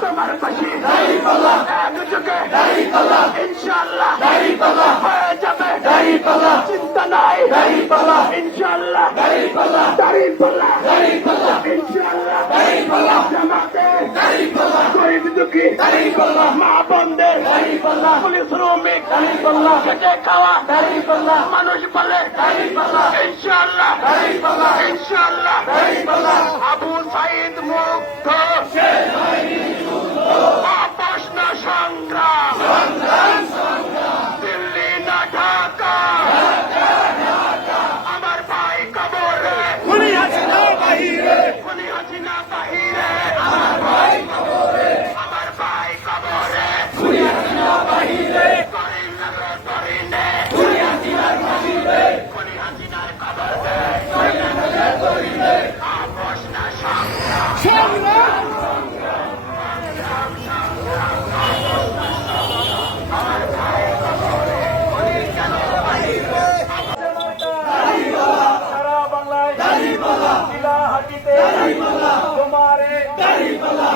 তোমার পাশে একযোগে ইনশাল্লাহ হয়ে যাবে চিন্তা নাই ইনশাল্লাহ দাঁড়িয়ে পাল্লা ইনশাল্লাহ দুঃখী মা বন্ধের পুলিশ শ্রমিক খেটে খাওয়া। মানুষ বলে ইনশাল্লাহ দাড়ি পাল্লা তোমারে দাড়ি পাল্লা